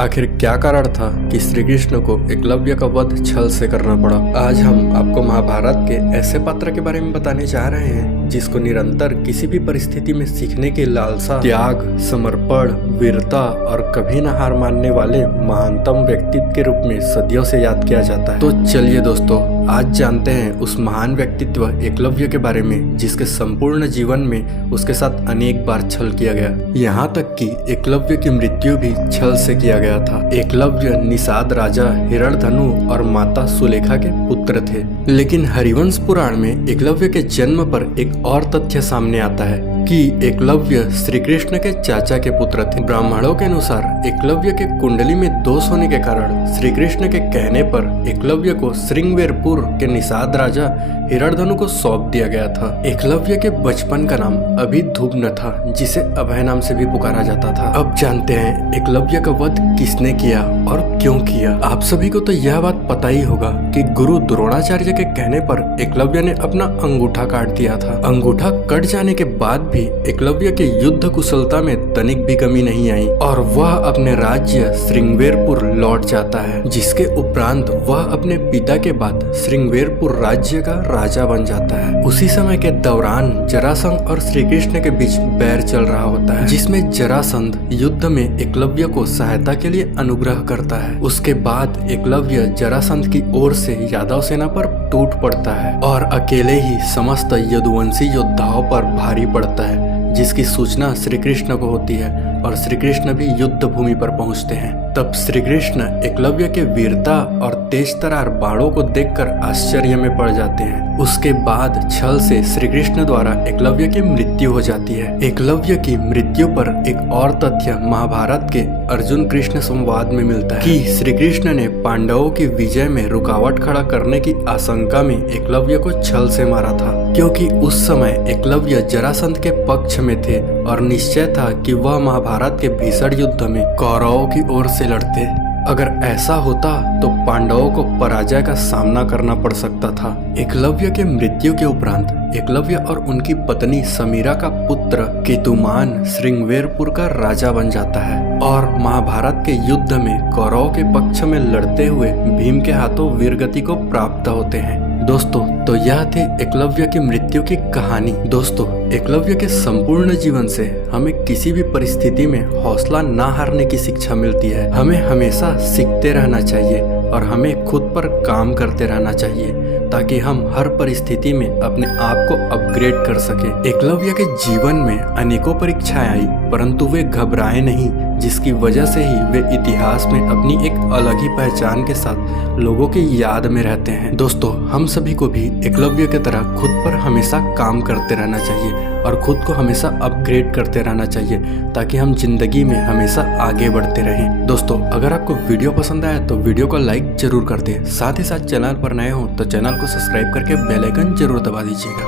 आखिर क्या कारण था कि श्री कृष्ण को एकलव्य का वध छल से करना पड़ा। आज हम आपको महाभारत के ऐसे पात्र के बारे में बताने जा रहे हैं जिसको निरंतर किसी भी परिस्थिति में सीखने की लालसा, त्याग, समर्पण, वीरता और कभी न हार मानने वाले महानतम व्यक्तित्व के रूप में सदियों से याद किया जाता है। तो चलिए दोस्तों, आज जानते हैं उस महान व्यक्तित्व एकलव्य के बारे में जिसके संपूर्ण जीवन में उसके साथ अनेक बार छल किया गया। यहाँ तक कि एकलव्य की मृत्यु भी छल से किया गया था। एकलव्य निषाद राजा हिरण्यधनु और माता सुलेखा के पुत्र थे। लेकिन हरिवंश पुराण में एकलव्य के जन्म पर एक और तथ्य सामने आता है कि एकलव्य श्री कृष्ण के चाचा के पुत्र थे। ब्राह्मणों के अनुसार एकलव्य के कुंडली में दोष होने के कारण श्री कृष्ण के कहने पर एकलव्य को श्रृंगवेरपुर के निषाद राजा हिरण्यधनु को सौंप दिया गया था। एकलव्य के बचपन का नाम अभिधुम्न था, जिसे अभय नाम से भी पुकारा जाता था। अब जानते हैं एकलव्य का वध किसने किया और क्यों किया। आप सभी को तो यह बात पता ही होगा कि गुरु द्रोणाचार्य के कहने पर एकलव्य ने अपना अंगूठा काट दिया था। अंगूठा कट जाने के बाद भी एकलव्य के युद्ध कुशलता में तनिक भी कमी नहीं आई और वह अपने राज्य श्रृंगवेरपुर लौट जाता है, जिसके उपरांत वह अपने पिता के बाद श्रृंगवेरपुर राज्य का राजा बन जाता है। उसी समय के दौरान जरासंध और श्री कृष्ण के बीच बैर चल रहा होता है, जिसमें जरासंध युद्ध में एकलव्य को सहायता के लिए अनुग्रह करता है। उसके बाद एकलव्य जरासंध की ओर से यादव सेना पर टूट पड़ता है और अकेले ही समस्त यदुवंशी योद्धाओं पर भारी पड़ता है, जिसकी सूचना श्री कृष्ण को होती है और श्री कृष्ण भी युद्ध भूमि पर पहुंचते हैं। तब श्री कृष्ण एकलव्य के वीरता और तेज तरार बाणों को देखकर आश्चर्य में पड़ जाते हैं। उसके बाद छल से श्री कृष्ण द्वारा एकलव्य की मृत्यु हो जाती है। एकलव्य की मृत्यु पर एक और तथ्य महाभारत के अर्जुन कृष्ण संवाद में मिलता है कि श्री कृष्ण ने पांडवों की विजय में रुकावट खड़ा करने की आशंका में एकलव्य को छल से मारा था, क्योंकि उस समय एकलव्य जरासंध के पक्ष में थे और निश्चय था कि वह महाभारत के भीषण युद्ध में कौरवों की ओर से लड़ते। अगर ऐसा होता तो पांडवों को पराजय का सामना करना पड़ सकता था। एकलव्य के मृत्यु के उपरांत एकलव्य और उनकी पत्नी समीरा का पुत्र केतुमान श्रृंगवेरपुर का राजा बन जाता है और महाभारत के युद्ध में कौरवों के पक्ष में लड़ते हुए भीम के हाथों वीरगति को प्राप्त होते हैं। दोस्तों, तो यह थी एकलव्य की मृत्यु की कहानी। दोस्तों, एकलव्य के संपूर्ण जीवन से हमें किसी भी परिस्थिति में हौसला ना हारने की शिक्षा मिलती है। हमें हमेशा सीखते रहना चाहिए और हमें खुद पर काम करते रहना चाहिए ताकि हम हर परिस्थिति में अपने आप को अपग्रेड कर सके। एकलव्य के जीवन में अनेकों परीक्षाएं आई, परंतु वे घबराए नहीं, जिसकी वजह से ही वे इतिहास में अपनी एक अलग ही पहचान के साथ लोगों की याद में रहते हैं। दोस्तों, हम सभी को भी एकलव्य की तरह खुद पर हमेशा काम करते रहना चाहिए और खुद को हमेशा अपग्रेड करते रहना चाहिए ताकि हम जिंदगी में हमेशा आगे बढ़ते रहें। दोस्तों, अगर आपको वीडियो पसंद आया तो वीडियो को लाइक जरूर कर दें। साथ ही साथ चैनल पर नए हो तो चैनल को सब्सक्राइब करके बेल आइकन जरूर दबा दीजिएगा।